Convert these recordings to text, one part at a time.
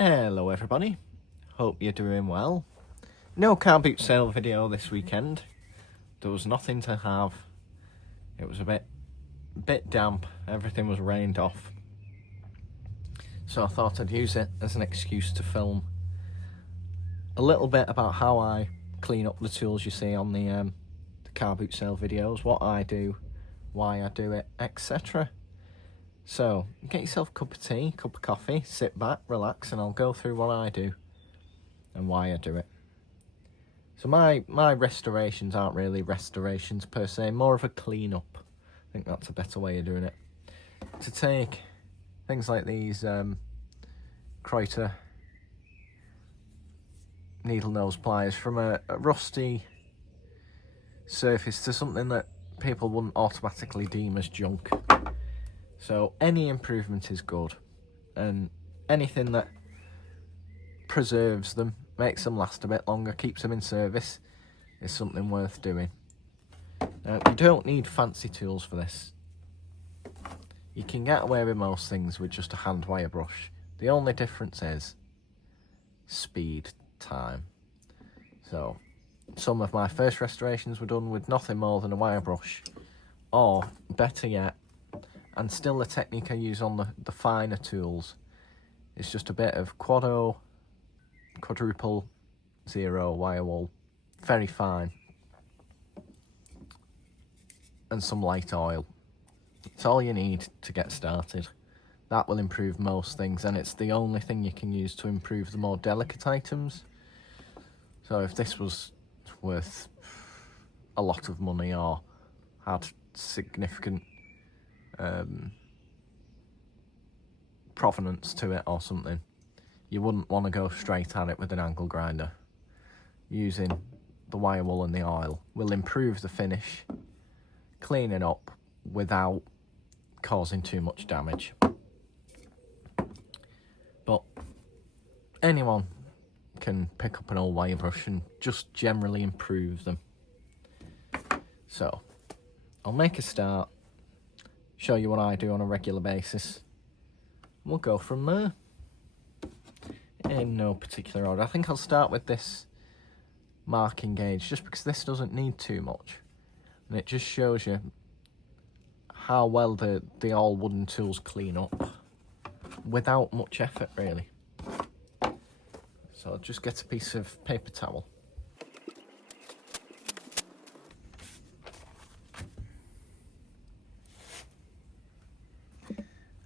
Hello everybody, hope you're doing well. No car boot sale video this weekend. There was nothing to have. It was a bit damp, everything was rained off. So I thought I'd use it as an excuse to film a little bit about how I clean up the tools you see on the car boot sale videos, what I do, why I do it, etc. So, get yourself a cup of tea, cup of coffee, sit back, relax, and I'll go through what I do and why I do it. So my restorations aren't really restorations per se, more of a clean-up. I think that's a better way of doing it. To take things like these Kreuter needle nose pliers from a rusty surface to something that people wouldn't automatically deem as junk. So any improvement is good, and anything that preserves them, makes them last a bit longer, keeps them in service, is something worth doing. Now, you don't need fancy tools for this. You can get away with most things with just a hand wire brush. The only difference is speed, time. So some of my first restorations were done with nothing more than a wire brush, or better yet, and still the technique I use on the finer tools, is just a bit of quadruple zero wire wool, very fine, and some light oil. It's all you need to get started. That will improve most things, and it's the only thing you can use to improve the more delicate items. So if this was worth a lot of money or had significant provenance to it or something, you wouldn't want to go straight at it with an angle grinder. Using the wire wool and the oil will improve the finish, clean it up without causing too much damage. But anyone can pick up an old wire brush and just generally improve them. So I'll make a start, show you what I do on a regular basis. We'll go from there in no particular order. I think I'll start with this marking gauge, just because this doesn't need too much, and it just shows you how well the all wooden tools clean up without much effort, really. So I'll just get a piece of paper towel.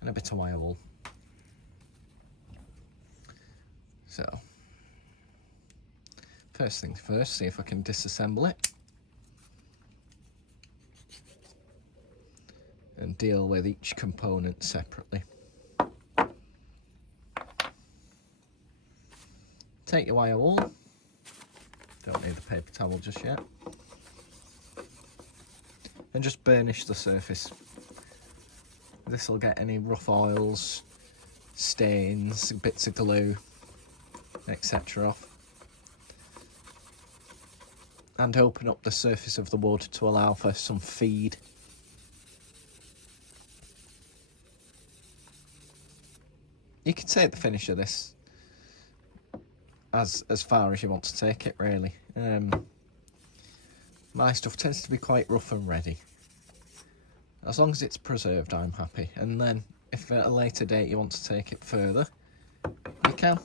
And a bit of wire wool. So, first things first, see if I can disassemble it and deal with each component separately. Take your wire wool, don't need the paper towel just yet, and just burnish the surface. This will get any rough oils, stains, bits of glue, etc. off, and open up the surface of the wood to allow for some feed. You can take the finish of this as far as you want to take it, really. My stuff tends to be quite rough and ready. As long as it's preserved, I'm happy. And then if at a later date you want to take it further, you can.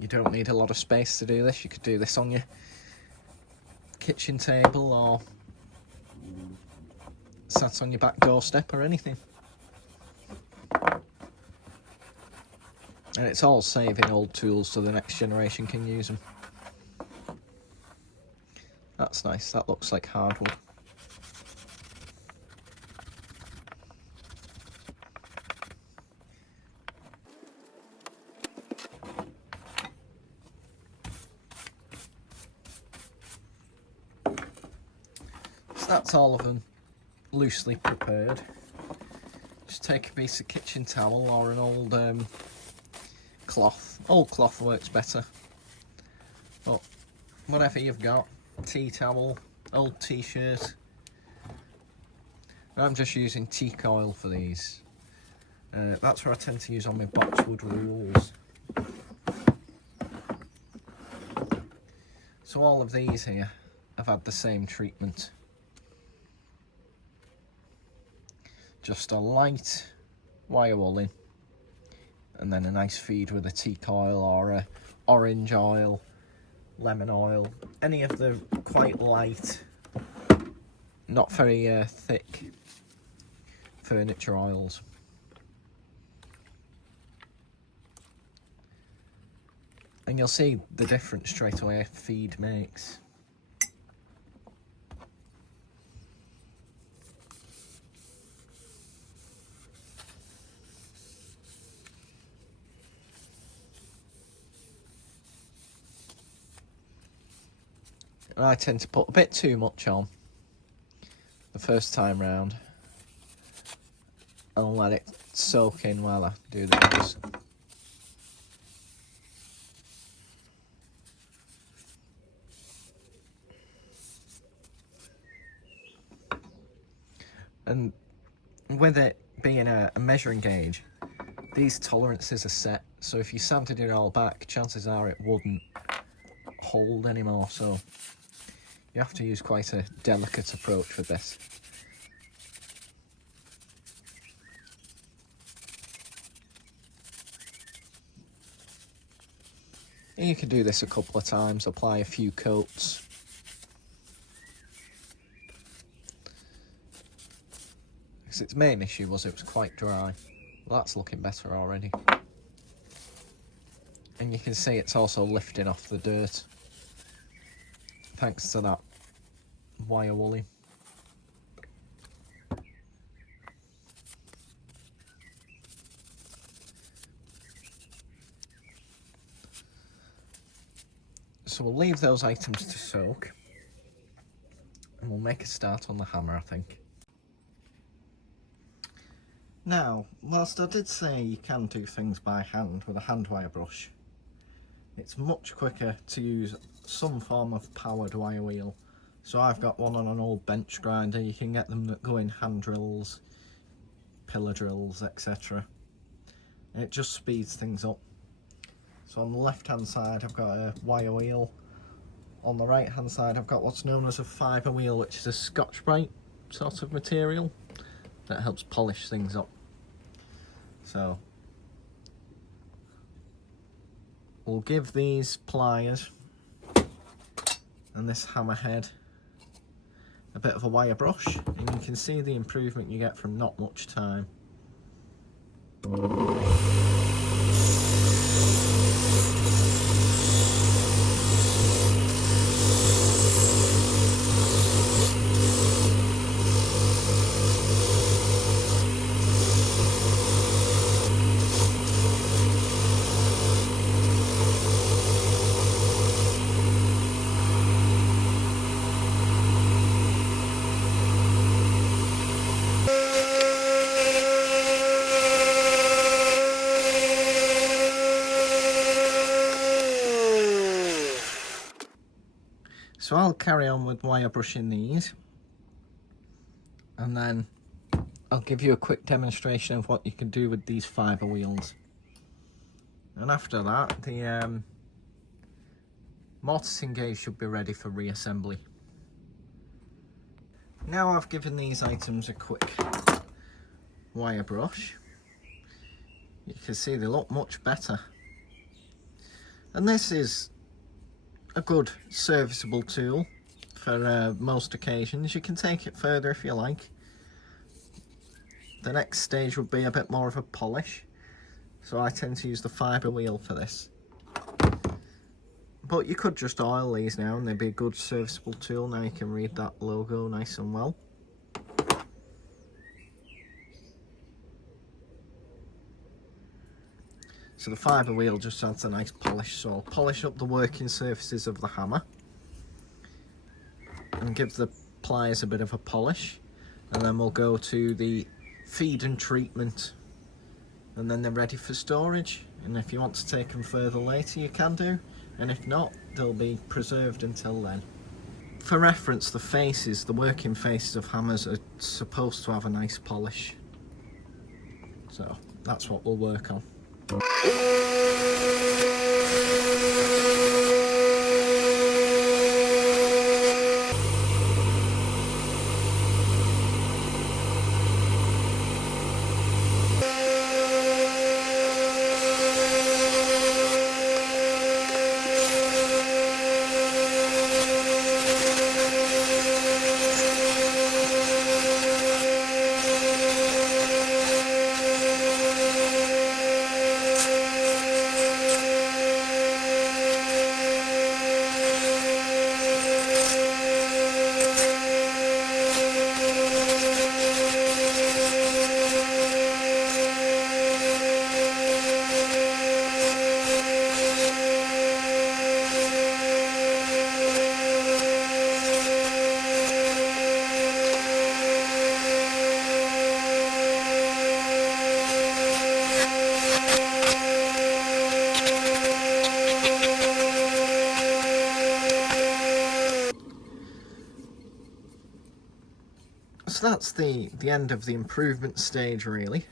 You don't need a lot of space to do this. You could do this on your kitchen table or sat on your back doorstep or anything. And it's all saving old tools so the next generation can use them. That's nice, that looks like hardwood. So that's all of them loosely prepared. Just take a piece of kitchen towel or an old cloth. Old cloth works better, but whatever you've got, tea towel, old t-shirt. I'm just using teak oil for these. That's what I tend to use on my boxwood rules. So all of these here have had the same treatment. Just a light wire wooling, and then a nice feed with a teak oil or a orange oil, lemon oil, any of the quite light, not very thick furniture oils. And you'll see the difference straight away feed makes. And I tend to put a bit too much on the first time round and let it soak in while I do the others. And with it being a measuring gauge, these tolerances are set, so if you sanded it all back, chances are it wouldn't hold anymore, so you have to use quite a delicate approach with this. And you can do this a couple of times, apply a few coats. Because its main issue was it was quite dry. Well, that's looking better already. And you can see it's also lifting off the dirt, thanks to that wire wooling. So we'll leave those items to soak, and we'll make a start on the hammer, I think. Now, whilst I did say you can do things by hand with a hand wire brush, it's much quicker to use some form of powered wire wheel. So I've got one on an old bench grinder. You can get them that go in hand drills, pillar drills, etc. And it just speeds things up. So on the left hand side I've got a wire wheel. On the right hand side I've got what's known as a fibre wheel, which is a Scotch-Brite sort of material that helps polish things up. So we'll give these pliers and this hammer head a bit of a wire brush, and you can see the improvement you get from not much time. So I'll carry on with wire brushing these, and then I'll give you a quick demonstration of what you can do with these fibre wheels. And after that, the mortising gauge should be ready for reassembly. Now I've given these items a quick wire brush, you can see they look much better. And this is a good serviceable tool for most occasions. You can take it further if you like. The next stage would be a bit more of a polish, so I tend to use the fibre wheel for this. But you could just oil these now and they'd be a good serviceable tool. Now you can read that logo nice and well. So the fibre wheel just adds a nice polish, so I'll polish up the working surfaces of the hammer and give the pliers a bit of a polish, and then we'll go to the feed and treatment, and then they're ready for storage. And if you want to take them further later you can do, and if not, they'll be preserved until then. For reference, the working faces of hammers are supposed to have a nice polish. So that's what we'll work on. So that's the end of the improvement stage, really.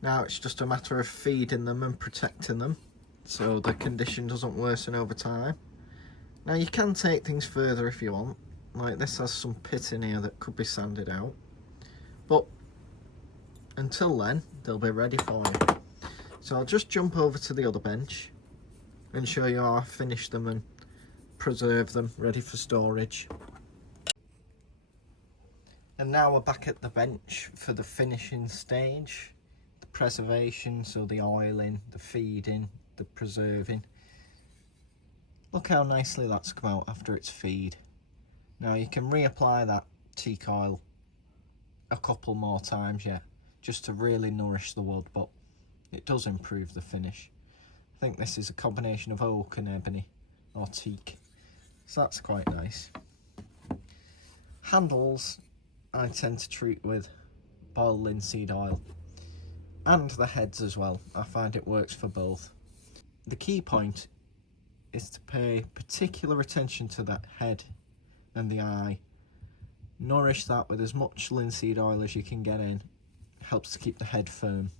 Now it's just a matter of feeding them and protecting them so the condition doesn't worsen over time. Now you can take things further if you want, like this has some pit in here that could be sanded out, but until then they'll be ready for you. So I'll just jump over to the other bench and show you how I finish them and preserve them ready for storage. And now we're back at the bench for the finishing stage, the preservation, so the oiling, the feeding, the preserving. Look how nicely that's come out after its feed. Now you can reapply that teak oil a couple more times yet, just to really nourish the wood, but it does improve the finish. I think this is a combination of oak and ebony, or teak, so that's quite nice. Handles I tend to treat with boiled linseed oil, and the heads as well. I find it works for both. The key point is to pay particular attention to that head and the eye. Nourish that with as much linseed oil as you can get in. Helps to keep the head firm.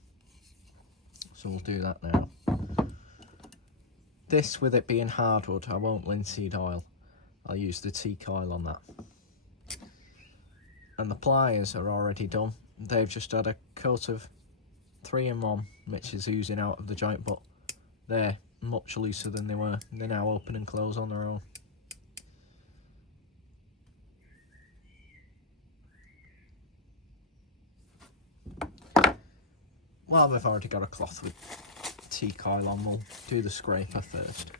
So we'll do that now. This, with it being hardwood, I won't linseed oil. I'll use the teak oil on that. And the pliers are already done. They've just had a coat of 3-in-1, which is oozing out of the joint, but they're much looser than they were. They now open and close on their own. Well, we've already got a cloth with teak oil on, we'll do the scraper first.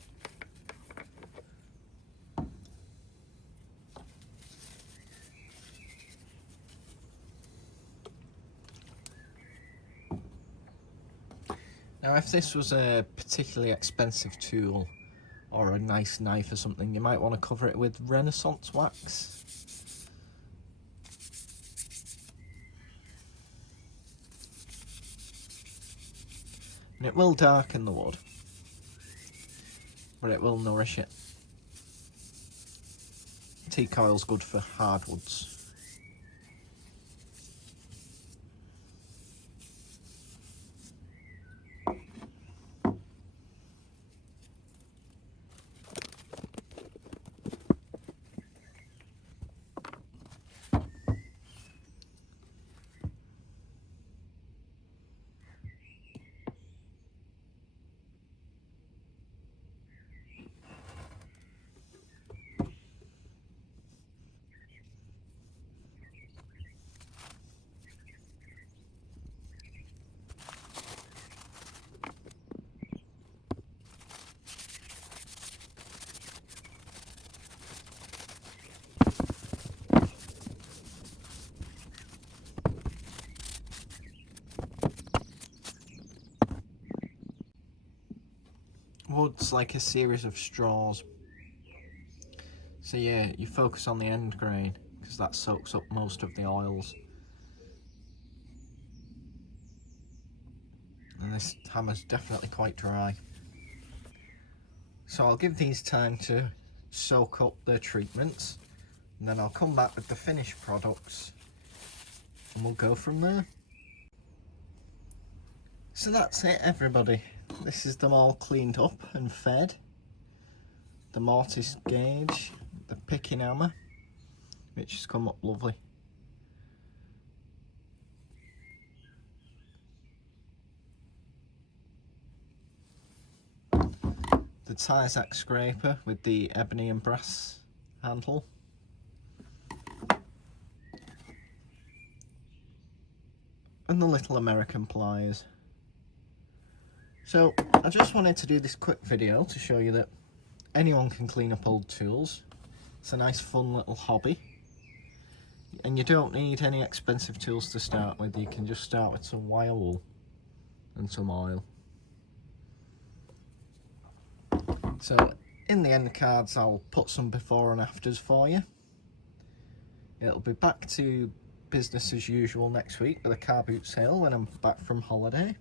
Now, if this was a particularly expensive tool or a nice knife or something, you might want to cover it with Renaissance wax. And it will darken the wood, but it will nourish it. Teak oil's good for hardwoods. Wood's like a series of straws, so yeah, you focus on the end grain because that soaks up most of the oils. And this hammer's definitely quite dry, so I'll give these time to soak up the treatments, and then I'll come back with the finished products and we'll go from there. So that's it, everybody. This is them all cleaned up and fed. The mortise gauge, the picking hammer, which has come up lovely. The Tyzac scraper with the ebony and brass handle. And the little American pliers. So I just wanted to do this quick video to show you that anyone can clean up old tools. It's a nice fun little hobby. And you don't need any expensive tools to start with. You can just start with some wire wool and some oil. So in the end cards I'll put some before and afters for you. It'll be back to business as usual next week with a car boot sale when I'm back from holiday.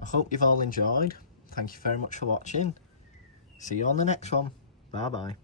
I hope you've all enjoyed. Thank you very much for watching. See you on the next one. Bye bye.